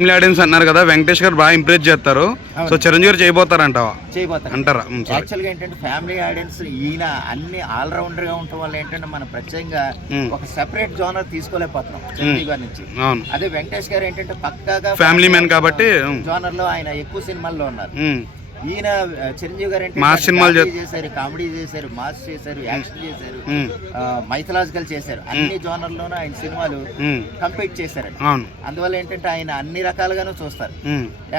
Family audience అన్నారు కదా, వెంకటేష్ గారు బాగా ఇంప్రెస్ చేస్తారు. సో చిరంజీవి గారు చేయబోతారంటావా? అంటారా? యాక్చువల్గా ఏంటంటే ఫ్యామిలీ ఆడియన్స్ ఈయన అన్ని ఆల్రౌండర్ గా ఉండటం వల్ల ఏంటంటే మనం ప్రత్యేకంగా ఒక సెపరేట్ జోనర్ తీసుకోలేకపోతున్నాం చిరంజీవి గారి నుంచి. అదే వెంకటేష్ గారు ఏంటంటే పక్కాగా ఫ్యామిలీ మ్యాన్ కాబట్టి జోనర్ లో ఆయన ఎక్కువ సినిమాల్లో ఉన్నారు. ఈయన చిరంజీవి గారు అంటే మాస్ సినిమాలు చేశారు, కామెడీ చేశారు, మాస్ చేశారు, యాక్షన్ చేశారు, మైథలాజికల్ చేశారు. అన్ని జోనర్లోనూ ఆయన సినిమాలు కంప్లీట్ చేశారు. అందువల్ల ఏంటంటే ఆయన అన్ని రకాలుగాను చూస్తారు.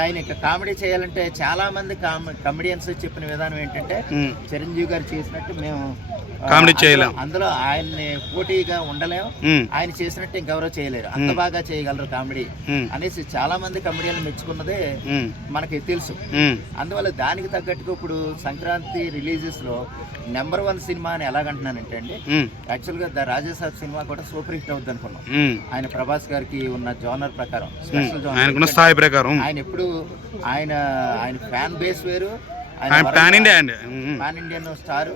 ఆయన ఇక కామెడీ చేయాలంటే చాలా మంది కమెడియన్స్ చెప్పిన విధానం ఏంటంటే చిరంజీవి గారు చేసినట్టు మేము కామెడీ చేయలేం, అందులో ఆయన్ని పోటీగా ఉండలేము, ఆయన చేసినట్టు ఇంకెవరో చేయలేరు, అంత బాగా చేయగలరు కామెడీ అనేసి చాలా మంది కమెడియన్లు మెచ్చుకున్నదే మనకి తెలుసు. అందువల్ల దానికి తగ్గట్టుగా ఇప్పుడు సంక్రాంతి రిలీజెస్ లో నెంబర్ 1 సినిమా అని ఎలాగంటున్నానంటే అండి, యాక్చువల్ గా ద రాజాసాబ్ సినిమా కూడా సూపర్ హిట్ అవుద్ది అనుకున్నాం. ఆయన ప్రభాస్ గారికి ఉన్న జోనర్ ప్రకారం, స్పెషల్ జోనర్ స్థాయి ప్రకారం ఆయన ఎప్పుడు ఆయన ఫ్యాన్ బేస్ వేరు, పాన్ ఇండియన్ స్టార్.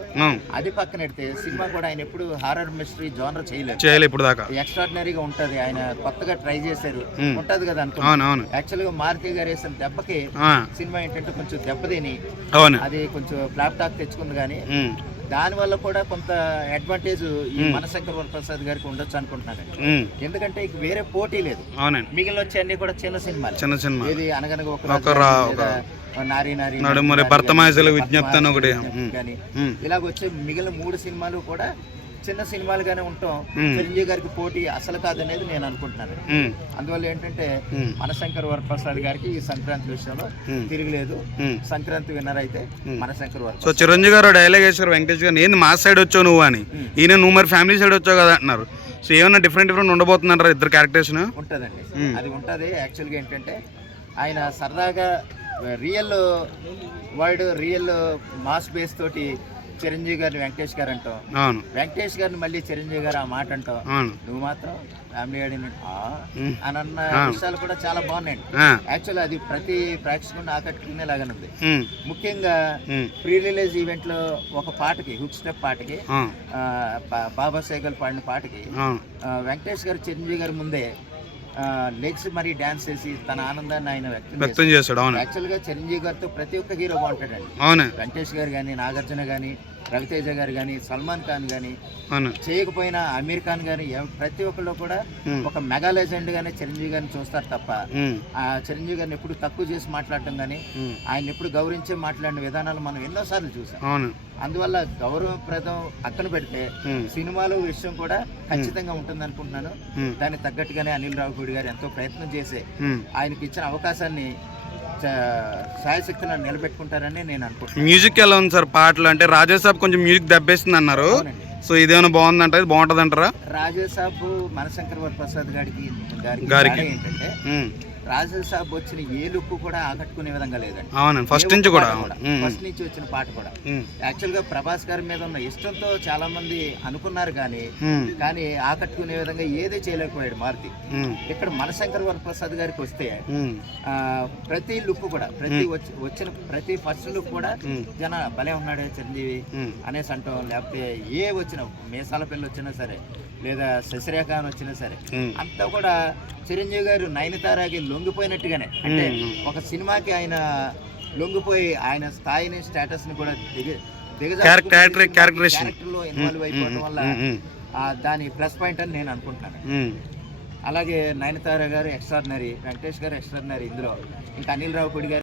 అది పక్కన పెడితే సినిమా కూడా ఆయన ఎప్పుడు హారర్ మిస్టరీ జోనర్ చేయలేదు ఇప్పుడు దాకా. ఎక్స్ట్రాడినరీగా ఉంటది, ఆయన కొత్తగా ట్రై చేశారు, ఉంటది కదా అనుకున్నాను. యాక్చువల్ గా మారుతి గారు వేసిన దెబ్బకి సినిమా ఏంటంటే కొంచెం దెబ్బతిని అది కొంచెం ఫ్లాప్ టాక్ తెచ్చుకుంది. కానీ దాని వల్ల కూడా కొంత అడ్వాంటేజ్ ఈ మనశంకర్ వరప్రసాద్ గారికి ఉండొచ్చు అనుకుంటున్నాను. ఎందుకంటే ఇక వేరే పోటీ లేదు, మిగిలిన వచ్చే అన్ని కూడా చిన్న సినిమాలు. ఇది అనగనగా ఒక నారీ భర్తమాయసలు విజ్ఞప్తి అని ఒకటి కానీ ఇలాగ వచ్చే మిగిలిన 3 సినిమాలు కూడా చిన్న సినిమాలుగానే ఉంటాం. చిరంజీవి గారికి పోటీ అసలు కాదనేది నేను అనుకుంటున్నాను. అందువల్ల ఏంటంటే మనశంకర్ వరప్రసాద్ గారికి ఈ సంక్రాంతి విషయంలో తిరగలేదు. సంక్రాంతి విన్నర్ అయితే మనశంకర్ వరప్రసాద్. సో చిరంజీవి గారు డైలాగ్ వేసారు వెంకటేష్ గారు, నేను మా సైడ్ వచ్చావు నువ్వు అని, ఈయన నువ్వు మరి ఫ్యామిలీ సైడ్ వచ్చావు కదా అంటున్నారు. సో ఏమన్నా డిఫరెంట్ ఉండబోతుందంటారు ఇద్దరు క్యారెక్టర్స్? ఉంటదండి, అది ఉంటది. యాక్చువల్గా ఏంటంటే ఆయన సరదాగా real world real mass base తోటి చిరంజీవి గారిని వెంకటేష్ గారు అంటాం, వెంకటేష్ గారిని మళ్ళీ చిరంజీవి గారు ఆ మాట అంటాం, నువ్వు మాత్రం ఫ్యామిలీ ఆడిన అని అన్న విషయాలు కూడా చాలా బాగున్నాయండి. యాక్చువల్ అది ప్రతి ప్రేక్షకుని ఆకట్టుకునేలాగానుంది. ముఖ్యంగా ప్రీ రిలీజ్ ఈవెంట్ లో ఒక పాటకి, హుక్ స్టెప్ పాటకి, బాబా సైగల్ పాడిన పాటకి వెంకటేష్ గారు చిరంజీవి గారి ముందే లెగ్స్ మరి డాన్స్ చేసి తన ఆనందాన్ని ఆయన వ్యక్తం చేశాడు. యాక్చువల్ గా చిరంజీవి గారితో ప్రతి ఒక్క హీరో బాగుంటాడండి. వెంకటేష్ గారు కానీ, నాగార్జున గానీ, రవితేజ గారు కానీ, సల్మాన్ ఖాన్ కానీ, చేయకపోయినా అమీర్ ఖాన్ గానీ, ప్రతి ఒక్కళ్ళు కూడా ఒక మెగా లెజెండ్ గానే చిరంజీవి గారిని చూస్తారు తప్ప ఆ చిరంజీవి గారిని ఎప్పుడు తక్కువ చేసి మాట్లాడటం కానీ, ఆయన ఎప్పుడు గౌరవించి మాట్లాడిన విధానాలు మనం ఎన్నోసార్లు చూసాం. అందువల్ల గౌరవప్రదం పక్కన పెడితే సినిమాలో విషయం కూడా ఖచ్చితంగా ఉంటుంది అనుకుంటున్నాను. దానికి తగ్గట్టుగానే అనిల్ రావిపూడి గారు ఎంతో ప్రయత్నం చేసి ఆయనకి ఇచ్చిన అవకాశాన్ని సాయశక్తిని నిలబెట్టుకుంటారని నేను అనుకుంటున్నాను. మ్యూజిక్ ఎలా ఉంది సార్? పాటలు అంటే రాజాసాబ్ కొంచెం మ్యూజిక్ దెబ్బేస్తుంది అన్నారు. సో ఇదేమైనా బాగుందంట, ఇది బాగుంటది అంటారా? రాజాసాబ్ మనశంకర్ వరప్రసాద్ గారికి ఏంటంటే రాజాసాబ్ వచ్చిన ఏ లుక్ కూడా ఆకట్టుకునే విధంగా లేదండి. ఫస్ట్ నుంచి వచ్చిన పాట కూడా యాక్చువల్ గా ప్రభాస్ గారి మీద ఉన్న ఇష్టంతో చాలా మంది అనుకున్నారు కానీ ఆకట్టుకునే విధంగా ఏదే చేయలేకపోయాడు మారుతి. ఇక్కడ మనశంకర్ వరప్రసాద్ గారికి వస్తే ప్రతి లుక్ కూడా, వచ్చిన ప్రతి ఫస్ట్ లుక్ కూడా జన భలే ఉన్నాడే చిరంజీవి అనేసి అంటాం. లేకపోతే ఏ వచ్చినా, మేసాల పిల్ల వచ్చినా సరే, లేదా శశిరేఖ అని వచ్చినా సరే, అంతా కూడా చిరంజీవి గారు నయనతారకి లొంగిపోయినట్టుగానే, అంటే ఒక సినిమాకి ఆయన లొంగిపోయి ఆయన స్థాయిని, స్టేటస్ ని కూడా క్యారెక్టర్ లో ఇన్వాల్వ్ అయిపోవడం వల్ల దాని ప్లస్ పాయింట్ అని నేను అనుకుంటున్నాను. అలాగే నయనతార గారు ఎక్స్ట్రాడినరీ, వెంకటేష్ గారు ఎక్స్ట్రాడినరీ, ఇందులో ఇంకా అనిల్ రావిపూడి గారు